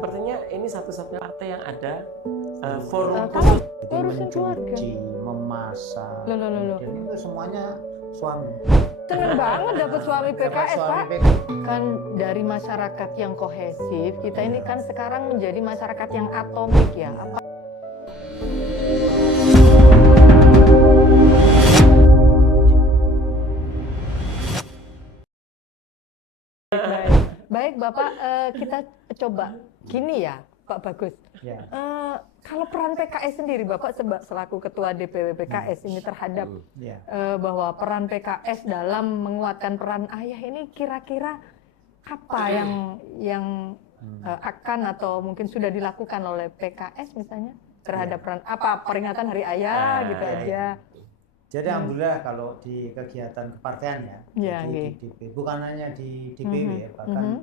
Sepertinya ini satu-satunya partai yang ada forum khusus. Urusin keluarga. Mencuci, memasak, Loh. dan itu semuanya suami. Seneng banget dapat suami Dapat PKS, suami Pak. PKS. Kan dari masyarakat yang kohesif, kita ini kan sekarang menjadi masyarakat yang atomik ya. Apa? Baik Bapak, kita coba gini ya Pak Bagus. Ya. Kalau peran PKS sendiri, Bapak selaku Ketua DPW PKS ini terhadap Ya. bahwa peran PKS dalam menguatkan peran ayah ini kira-kira apa yang akan atau mungkin sudah dilakukan oleh PKS misalnya terhadap peran apa peringatan Hari Ayah gitu ya, aja. Jadi alhamdulillah kalau di kegiatan kepartean ya, Ya, di DP, bukan hanya di DPW ya, bahkan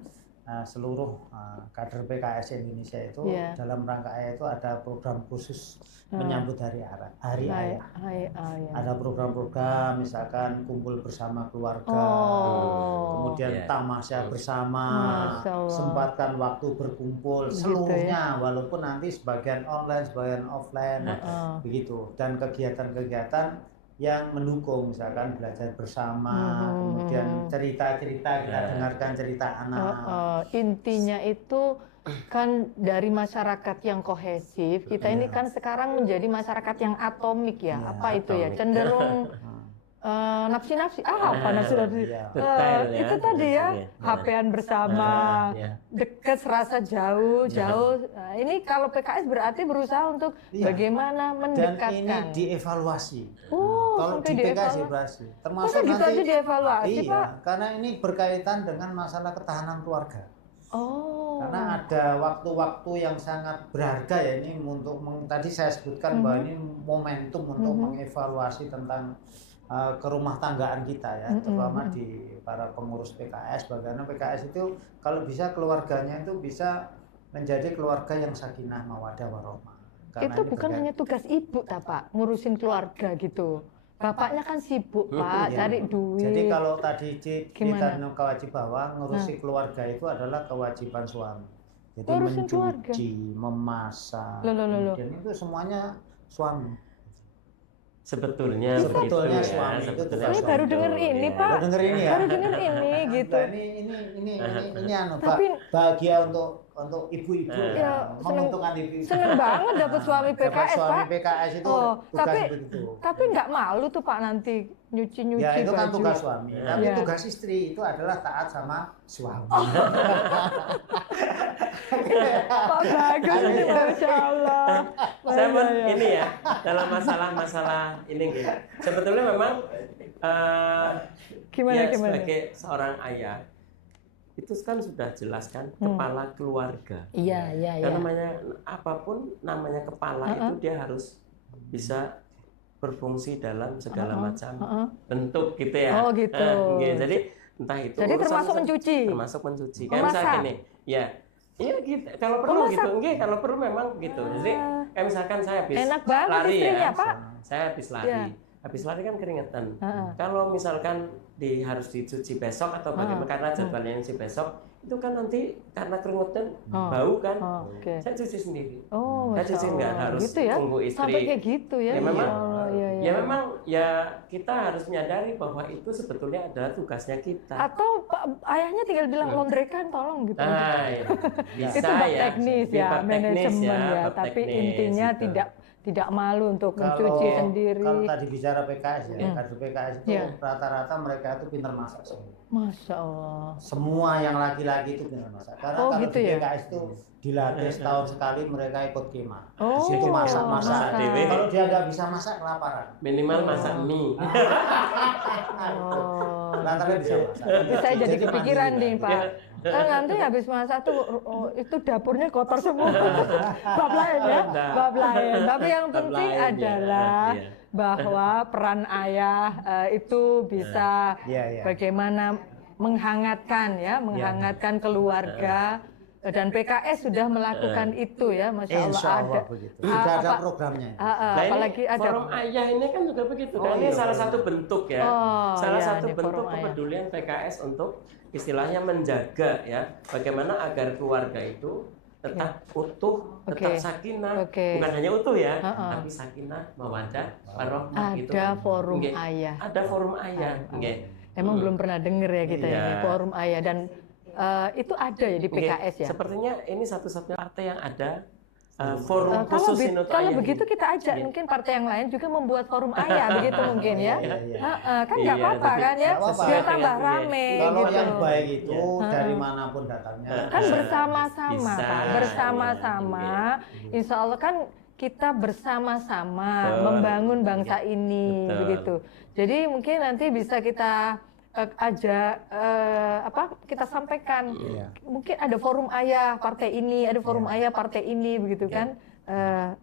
seluruh kader PKS Indonesia itu dalam rangka ayah itu ada program khusus menyambut Hari Ayah. Ada program-program misalkan kumpul bersama keluarga, kemudian tamasya bersama, sempatkan waktu berkumpul seluruhnya, walaupun nanti sebagian online, sebagian offline, begitu. Dan kegiatan-kegiatan yang mendukung, misalkan belajar bersama, kemudian cerita-cerita, kita dengarkan cerita anak. Intinya itu kan dari masyarakat yang kohesif, kita ini kan sekarang menjadi masyarakat yang atomik ya. Apa itu ya? Cenderung nafsi-nafsi, apa nafsi-nafsi? Itu tadi ya, HP-an bersama, dekat serasa jauh. Nah, ini kalau PKS berarti berusaha untuk bagaimana mendekatkan. Dan ini dievaluasi. Kalau sampai di PKS dievaluasi, termasuk gitu nanti aja dievaluasi, iya, Pak? karena ini berkaitan dengan masalah ketahanan keluarga. Karena ada waktu-waktu yang sangat berharga ya ini untuk tadi saya sebutkan bahwa ini momentum untuk mengevaluasi tentang kerumah tanggaan kita ya, terutama di para pengurus PKS. Bagaimana PKS itu kalau bisa keluarganya itu bisa menjadi keluarga yang sakinah mawaddah warahmah. Itu bukan hanya tugas ibu Pak, ngurusin keluarga gitu. Bapaknya kan sibuk Pak, cari duit. Jadi kalau tadi kita kewajiban bahwa ngurusi keluarga itu adalah kewajiban suami. Jadi ngurusin mencuci, memasak, dan itu semuanya suami. Sebetulnya suami itu ini baru denger ini Pak. Baru denger ini ya. Baru denger ini gitu. Ini Pak, bahagia untuk ibu-ibu ya, menguntungkan ibu-ibu. Seneng banget dapat suami PKS suami Pak. PKS itu tugas begitu. Tapi nggak malu tuh Pak nanti nyuci-nyuci ya itu kan baju. tugas suami. Tapi tugas istri itu adalah taat sama suami. Pak Bagus ini Masya Allah. Saya pun ini ya dalam masalah ini gitu. Sebetulnya memang gimana? Sebagai seorang ayah itu kan sudah jelas kan kepala keluarga. Iya. Dan apapun namanya kepala itu dia harus bisa berfungsi dalam segala macam bentuk gitu ya. Oh gitu. Jadi entah itu. Jadi termasuk mencuci. Termasuk mencuci. Kayak misalnya gini, ya. Iya gitu. Kalau perlu gitu, kalau perlu memang gitu. Jadi kayak misalkan saya habis lari ya, Pak. Saya habis lari. Habis lari kan keringetan. Kalau misalkan harus dicuci besok atau bagaimana karena jadwalnya si besok itu kan nanti karena keringetan bau kan. Saya cuci sendiri. Saya cuci nggak harus gitu ya? tunggu istri. Sampai kayak gitu ya? Ya memang ya kita harus menyadari bahwa itu sebetulnya adalah tugasnya kita. Atau ayahnya tinggal bilang laundrykan tolong gitu. Bisa itu bab teknis ya, manajemen ya. Tapi intinya gitu. tidak malu untuk mencuci sendiri. Kalau tadi bicara PKS ya, kader PKS itu rata-rata mereka itu pintar masak semua. Masya Allah. Semua yang laki-laki itu pintar masak. Karena kalau gitu di ya? PKS itu dilatih setahun sekali mereka ikut kemah. Di situ masak. dewe. Kalau dia nggak bisa masak kelaparan. Minimal masak mie. Rata-rata bisa masak. Saya jadi kepikiran nih Pak. Nanti habis masak tuh itu dapurnya kotor semua. Bab lain ya, bab lain. Tapi yang penting adalah bahwa peran ayah itu bisa bagaimana menghangatkan keluarga. Dan PKS sudah melakukan itu ya, Masya Allah. Insya Allah begitu. Sudah ada programnya. Apalagi ada forum ayah ini kan juga begitu kan. Ini salah satu bentuk ya. Salah satu bentuk kepedulian PKS untuk istilahnya menjaga ya bagaimana agar keluarga itu tetap utuh, tetap sakinah, bukan hanya utuh ya, tapi sakinah, mawaddah, warahmah gitu. Ada forum ayah. Ada forum ayah. Emang belum pernah denger ya kita ini forum ayah, dan itu ada ya di PKS ya. Sepertinya ini satu-satunya partai yang ada forum khusus untuk kalau ayah. begitu kita ajak mungkin partai yang lain juga membuat forum ayah begitu mungkin ya. Kan nggak apa-apa kan ya, biar tambah rame. Kalau gitu. yang baik itu dari manapun datangnya. Kan bersama-sama Pak, bersama-sama. Insya Allah kan kita bersama-sama membangun bangsa ini begitu. Jadi mungkin nanti bisa kita kita sampaikan mungkin ada forum ayah partai ini, ada forum ayah partai ini begitu kan,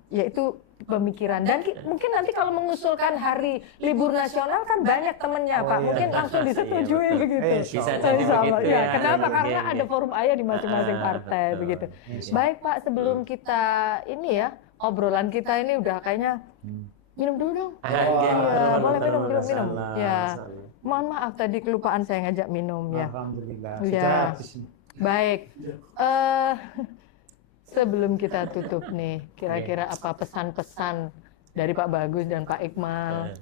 yaitu pemikiran, dan mungkin nanti kalau mengusulkan hari libur nasional kan banyak temennya Pak, mungkin langsung disetujui begitu. Bisa jadi begitu ya. Kenapa? Karena ada forum ayah di masing-masing partai begitu. Baik Pak, sebelum kita ini ya obrolan kita ini udah kayaknya minum dulu dong. Boleh minum. Ya. Mohon maaf tadi kelupaan saya ngajak minum ya. Alhamdulillah. Ya. Baik. Sebelum kita tutup nih, kira-kira apa pesan-pesan dari Pak Bagus dan Pak Iqmal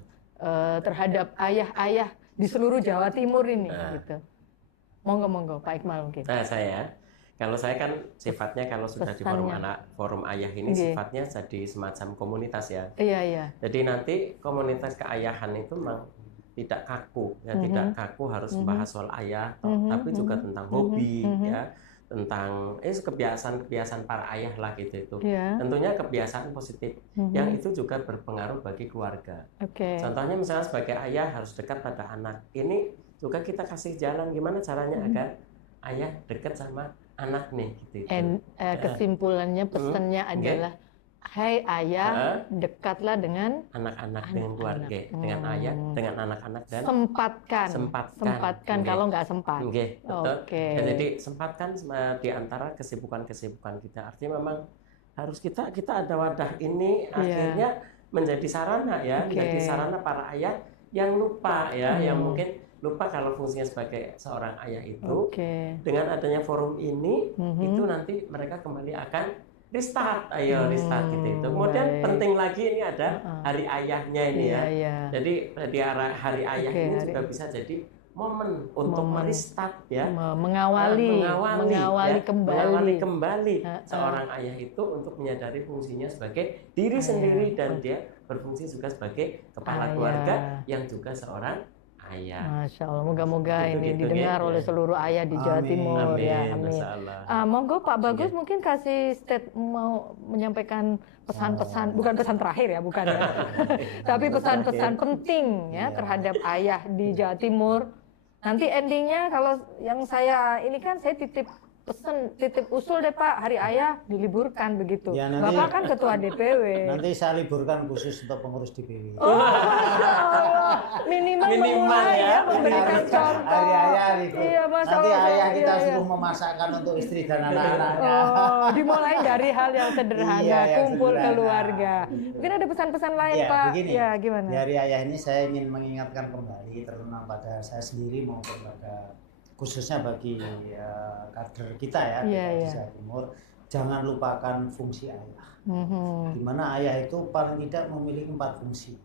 terhadap ayah-ayah di seluruh Jawa Timur ini gitu. Monggo Pak Iqmal mungkin. Nah, kalau saya kan sifatnya kalau sudah di forum ayah ini sifatnya jadi semacam komunitas ya. Iya. Jadi nanti komunitas keayahan itu memang tidak kaku ya, tidak kaku harus membahas soal ayah, tapi juga tentang hobi ya, tentang kebiasaan para ayah lah gitu itu. Tentunya kebiasaan positif yang itu juga berpengaruh bagi keluarga. Contohnya misalnya sebagai ayah harus dekat pada anak. Ini juga kita kasih jalan gimana caranya agar ayah dekat sama anak nih gitu. Kesimpulannya pesannya adalah hai ayah, dekatlah dengan anak-anak, dengan keluarga, dengan ayah, dengan anak-anak, dan sempatkan kalau nggak sempat. Betul. Jadi sempatkan di antara kesibukan-kesibukan kita. Artinya memang harus kita ada wadah ini akhirnya menjadi sarana ya, menjadi sarana para ayah yang lupa ya, yang mungkin lupa kalau fungsinya sebagai seorang ayah itu. Dengan adanya forum ini, itu nanti mereka kembali akan restart gitu. Kemudian penting lagi ini ada hari ayahnya ini ya. Jadi di hari ayah ini juga bisa jadi momen untuk merestart ya, mengawali kembali seorang ayah itu untuk menyadari fungsinya sebagai diri sendiri, dan dia berfungsi juga sebagai kepala keluarga yang juga seorang ayah. Masya Allah, moga-moga ini didengar oleh seluruh ayah di Jawa Timur ya. Amin. Monggo Pak Bagus mungkin kasih mau menyampaikan pesan-pesan, bukan pesan terakhir ya, bukan ya, tapi pesan-pesan penting ya terhadap ayah di Jawa Timur. Nanti endingnya kalau yang saya ini kan saya titip usul deh Pak, hari ayah diliburkan begitu. Ya, nanti, Bapak kan ketua DPW. Nanti saya liburkan khusus untuk pengurus DPW. Oh, Masya Allah. Minimal memulai ya, memberikan contoh. Hari ayah libur. Iya, Masya nanti Allah. ayah kita suruh memasakkan untuk istri dan anak-anaknya. Oh, dimulai dari hal yang sederhana, kumpul keluarga. Mungkin ada pesan-pesan lain Pak. Begini, ya, gimana? Di hari ayah ini saya ingin mengingatkan kembali, terutama pada saya sendiri maupun pada khususnya bagi kader kita ya di Jawa Timur, jangan lupakan fungsi ayah. Di mana ayah itu paling tidak memiliki 4 fungsi.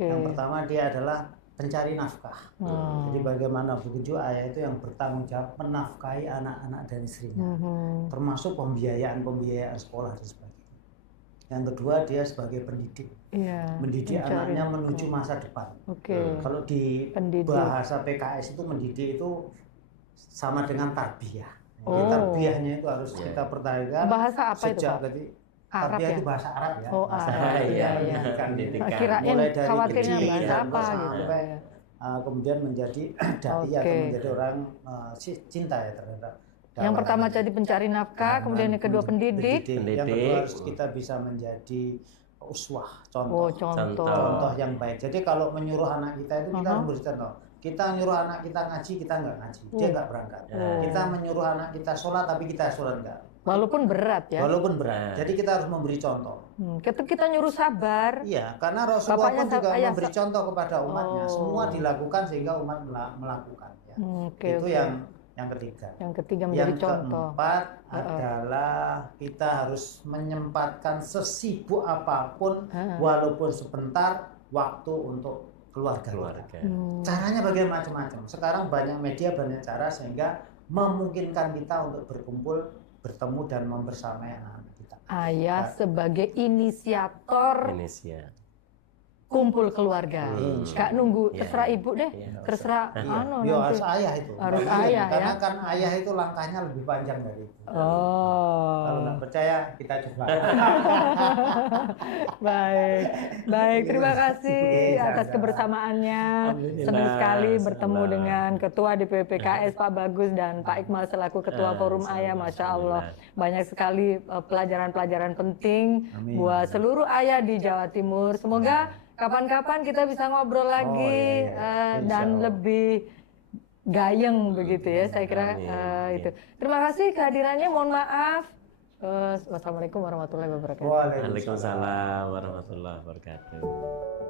Yang pertama dia adalah pencari nafkah. Jadi bagaimana begitu ayah itu yang bertanggung jawab menafkahi anak-anak dan istrinya, termasuk pembiayaan sekolah dan sebagainya. Yang kedua dia sebagai pendidik, mendidik anaknya menuju masa depan. Kalau di bahasa PKS itu mendidik itu sama dengan tarbiyah. Jadi tarbiyahnya itu harus kita pertahankan. Bahasa apa itu Pak? Tarbiyah itu bahasa Arab ya. Pendidikan. Kirain Mulai dari khawatirnya kecil bahasa apa gitu. sampai kemudian menjadi dai atau menjadi orang cinta ya terhadap. Yang pertama jadi pencari nafkah, kemudian yang kedua pendidik. Yang kedua harus kita bisa menjadi uswah, contoh yang baik. Jadi kalau menyuruh anak kita itu kita harus beri contoh. Kita nyuruh anak kita ngaji, kita nggak ngaji, dia nggak berangkat. Kita menyuruh anak kita sholat, tapi kita sholat nggak. Walaupun berat ya. Walaupun berat. Jadi kita harus memberi contoh. Kita nyuruh sabar. Iya, karena Rasulullah pun juga memberi contoh kepada umatnya. Semua dilakukan sehingga umat melakukan. Ya. Itu yang Yang ketiga. Yang ketiga menjadi Yang contoh. keempat adalah kita harus menyempatkan sesibuk apapun, walaupun sebentar, waktu untuk keluarga. Caranya bagaimana macam-macam. Sekarang banyak media, banyak cara sehingga memungkinkan kita untuk berkumpul, bertemu dan membersamai anak-anak kita. Ayah sebagai inisiator kumpul keluarga. Gak nunggu, terserah ibu deh, terserah nanti. Harus ayah itu. Harus ayah karena ya. kan ayah itu langkahnya lebih panjang dari itu. Oh. Kalau nggak percaya kita coba. Baik. Terima kasih atas kebersamaannya. Senang sekali bertemu dengan Ketua DPP PKS Pak Bagus dan Pak Iqmal selaku Ketua Forum Ayah. Masya Allah, banyak sekali pelajaran-pelajaran penting buat seluruh ayah di Jawa Timur. Semoga kapan-kapan kita bisa ngobrol lagi dan lebih gayeng begitu ya. Saya kira itu. Terima kasih kehadirannya. Mohon maaf. Wassalamualaikum warahmatullahi wabarakatuh. Waalaikumsalam warahmatullahi wabarakatuh.